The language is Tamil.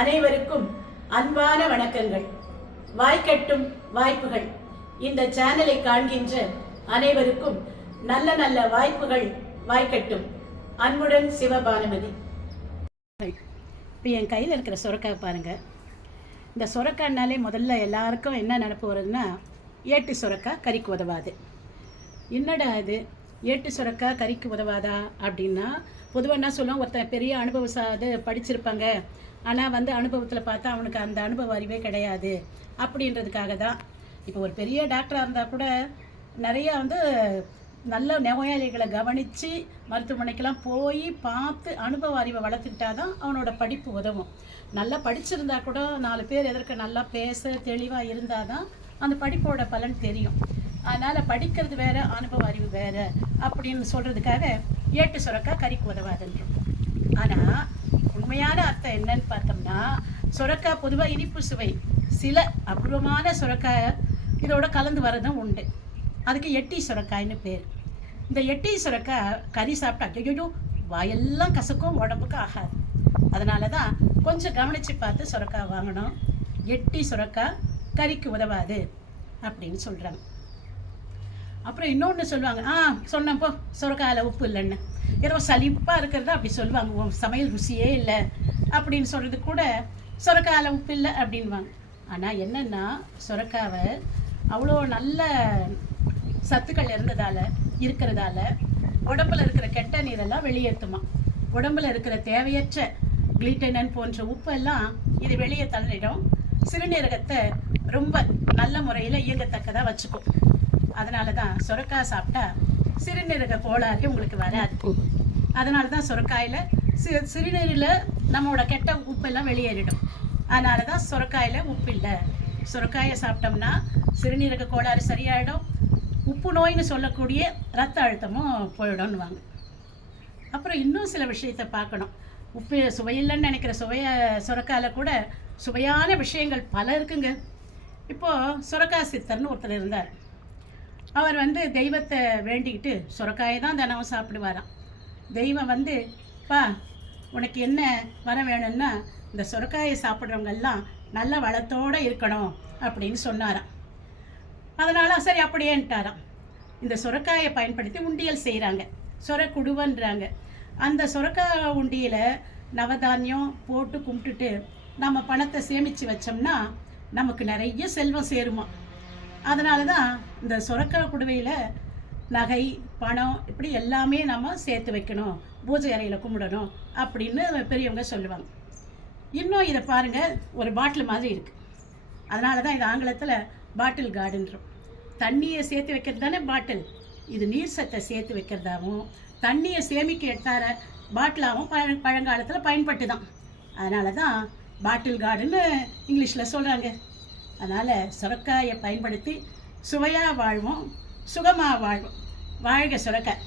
அனைவருக்கும் அன்பான வணக்கங்கள். வாய்க்கட்டும் வாய்ப்புகள். இந்த சேனலை காண்கின்ற அனைவருக்கும் நல்ல நல்ல வாய்ப்புகள் வாய்க்கட்டும். அன்புடன் சிவபானுமதி. இப்போ என் கையில் இருக்கிற சுரக்காய் பாருங்கள் இந்த சுரக்காய்னாலே முதல்ல எல்லாருக்கும் என்ன நினப்பு வருதுன்னா ஏட்டு சுரக்காய் கறிக்கு உதவாது. என்னடா இது? ஏட்டு சுரக்காய் கறிக்கு உதவாதா? அப்படின்னா பொதுவாக என்ன சொல்லுவோம் ஒருத்தன் பெரிய அனுபவசாது படிச்சிருப்பாங்க. ஆனால் வந்து அனுபவத்தில் பார்த்தா அவனுக்கு அந்த அனுபவ அறிவே கிடையாது. அப்படின்றதுக்காக தான். இப்போ ஒரு பெரிய டாக்டராக இருந்தால் கூட நிறையா வந்து நல்ல நோயாளிகளை கவனித்து மருத்துவமனைக்கெல்லாம் போய் பார்த்து அனுபவ அறிவை வளர்த்துக்கிட்டா தான் அவனோட படிப்பு உதவும். நல்லா படிச்சிருந்தா கூட நாலு பேர் எதற்கு நல்லா பேச தெளிவாக இருந்தால் தான் அந்த படிப்போட பலன் தெரியும். அதனால் படிக்கிறது வேற அனுபவ அறிவு வேற அப்படின்னு சொல்கிறதுக்காக ஏட்டு சுரக்கா கறிக்கு உதவாதுன்றோம் ஆனால் உண்மையான அர்த்தம் என்னன்னு பார்த்தோம்னா சுரக்காய் பொதுவாக இனிப்பு சுவை. சில அபூர்வமான சுரக்காய் இதோட கலந்து வரதும் உண்டு. அதுக்கு எட்டி சுரக்காய்னு பேர். இந்த எட்டி சுரக்காய் கறி சாப்பிட்டா ஐயோ வாயெல்லாம் கசக்கும் உடம்புக்கு ஆகாது. அதனால தான் கொஞ்சம் கவனித்து பார்த்து சுரக்காய் வாங்கணும். எட்டி சுரக்காய் கறிக்கு உதவாது அப்படின்னு சொல்கிறாங்க அப்புறம் இன்னொன்று சொல்லுவாங்க ஆ சொன்னப்போ சுரக்காயில் உப்பு இல்லைன்னு. ஏதோ சலிப்பாக இருக்கிறத அப்படி சொல்லுவாங்க உன் சமையல் ருசியே இல்லை. அப்படின்னு சொல்கிறது கூட சுரக்காயில் உப்பு இல்லை அப்படின்வாங்க ஆனால் என்னென்னா சுரக்காவை அவ்வளோ நல்ல சத்துக்கள் இருந்ததால இருக்கிறதால உடம்புல இருக்கிற கெட்ட நீரெல்லாம் வெளியேற்றுமா உடம்புல இருக்கிற தேவையற்ற கிளீட்டனன் போன்ற உப்பெல்லாம் இது வெளியே தள்ளிடும். சிறுநீரகத்தை ரொம்ப நல்ல முறையில் இயங்கத்தக்கதாக வச்சுக்கும். அதனால தான் சுரக்காய் சாப்பிட்டா சிறுநீரக கோளாறு உங்களுக்கு வராது. அதனால தான் சுரக்காயில் சி சிறுநீரில் நம்மளோட கெட்ட உப்பெல்லாம் வெளியேறிடும். அதனால தான் சுரக்காயில் உப்பு இல்லை. சுரக்காயை சாப்பிட்டோம்னா சிறுநீரக கோளாறு சரியாயிடும். உப்பு நோய்னு சொல்லக்கூடிய ரத்த அழுத்தமும் போயிடும்னுவாங்க. அப்புறம் இன்னும் சில விஷயத்தை பார்க்கணும். உப்பு சுவையில்லைன்னு நினைக்கிற சுவைய சுரக்காயில் கூட சுவையான விஷயங்கள் பல இருக்குங்க. இப்போது சுரக்கா சித்தர்னு ஒருத்தர் இருந்தார். அவர் வந்து தெய்வத்தை வேண்டிக்கிட்டு சுரக்காயை தான் தினமும் சாப்பிடுவாராம். தெய்வம் வந்து பா உனக்கு என்ன வர வேணும்னா இந்த சுரக்காயை சாப்பிட்றவங்கெல்லாம் நல்ல வளத்தோடு இருக்கணும் அப்படின்னு சொன்னாராம். அதனால் சரி அப்படியேன்ட்டாராம். இந்த சுரக்காயை பயன்படுத்தி உண்டியல் செய்கிறாங்க சுரக்குடுவன்றாங்க. அந்த சுரக்காய் உண்டியலை நவதானியம் போட்டு கும்பிட்டுட்டு நம்ம பணத்தை சேமித்து வச்சோம்னா நமக்கு நிறைய செல்வம் சேருமா அதனால தான் இந்த சுரக்கா குடுவையில் நகை பணம் இப்படி எல்லாமே நம்ம சேர்த்து வைக்கணும். பூஜை அறையில் கும்பிடணும் அப்படின்னு பெரியவங்க சொல்லுவாங்க. இன்னும் இதை பாருங்கள் ஒரு பாட்டில் மாதிரி இருக்குது அதனால தான் இது ஆங்கிலத்தில் பாட்டில் கார்டுன்றோம். தண்ணியை சேர்த்து வைக்கிறது தானே பாட்டில். இது நீர் சத்தை சேர்த்து வைக்கிறதாகவும் தண்ணியை சேமிக்க எடுத்தார பாட்டிலாகவும் பழ பழங்காலத்தில் பயன்பட்டு தான் அதனால தான் பாட்டில் கார்டுன்னு இங்கிலீஷில் சொல்கிறாங்க அதனால் சுரக்காயை பயன்படுத்தி சுவையாக வாழ்வோம் சுகமாக வாழ்வோம். வாழ்க சுரக்காய்